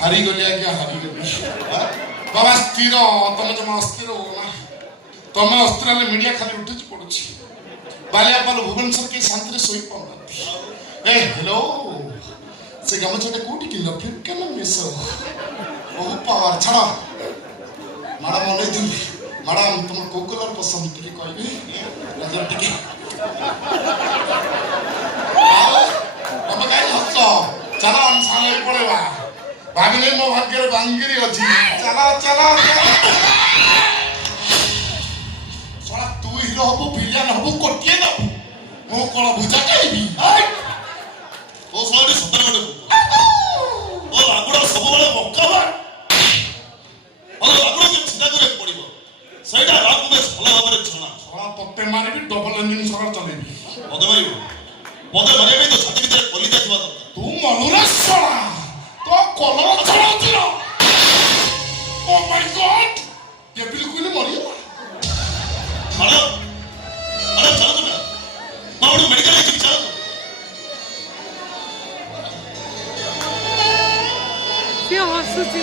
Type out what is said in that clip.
ହାରିଗଲି ଆଜ୍ଞା ହାରିଗଲି ବାବା ସ୍ଥିର ତମେ ଜମା ଅସ୍ଥିର ହବ ନା ତମେ ଅସ୍ଥିର ହେଲେ ମିଡିଆ ଖାଲି ଉଠିଛି ପଡୁଛି ବାଲିଆପାଲ ଭୁବନେଶ୍ୱର କେହି ଶାନ୍ତିରେ ଶୋଇପାରୁନାହାନ୍ତି ଏ ହ୍ୟାଲୋ ସେ ଗାମୁଛାଟା କୋଉଠି କିଣିଲ କେନ ମିଶ ବହୁ ପାୱାର ଛାଡ଼ ମ୍ୟାଡ଼ାମ ଅନେଇଥିଲି ମ୍ୟାଡ଼ାମ ତମର କୋଉ କଲର ପସନ୍ଦ ଟିକେ କହିବେ ଟିକେ ତମେ କାହିଁ ହସ ଚାଲ ଆମ ସାଙ୍ଗରେ ପଳେଇବା ଭାବିଲେ ମୋ ଭାଗ୍ୟରେ ବାଙ୍ଗିରି ଅଛି ଚାଲ ଚାଲ ଶଳା ତୁ ହିରୋ ହବୁ ଭିଲିଆନ ହବୁ କୋଟିଏ ଦବୁ ମୁଁ କଣ ବୁଝା ଚାହିଁବି ଓ ଶଳାଟି ସତରେ ଗୋଟେ ଓ ଲାଗୁଡ଼ା ସବୁବେଳେ ମକା ହୁଏ ଭଲ ଲାଗୁଡ଼ା ଯେ ଚିନ୍ତା କରିବାକୁ ପଡ଼ିବ ସେଇଟା ରାମ ବେଶ ଭଲ ଭାବରେ ଜଣା ଶଳା ତତେ ମାରିବି ଡବଲ ଇଞ୍ଜିନ ସକାର ଚଲେଇବି ପଦେ ମାରିବ ପଦେ ମାରିବା ପାଇଁ ତ ଛାତି ଭିତରେ କଲିଜା ଥିବା ଦରକାର ତୁ ମନୁରେ ଶଳା ତ କଲର ଚଳାଉଥିଲ ଓ ମାଇ ଗଡ୍ ଡେଭିଲ କୁଇନ ମରିଗଲା ମ୍ୟାଡ଼ାମ ମ୍ୟାଡ଼ାମ ଚାଲନ୍ତୁ ମ୍ୟାଡ଼ାମ ମୁଁ ଗୋଟେ ମେଡ଼ିକାଲ ନେଇଯିବି ଚାଲନ୍ତୁ ସେ ହସୁଛି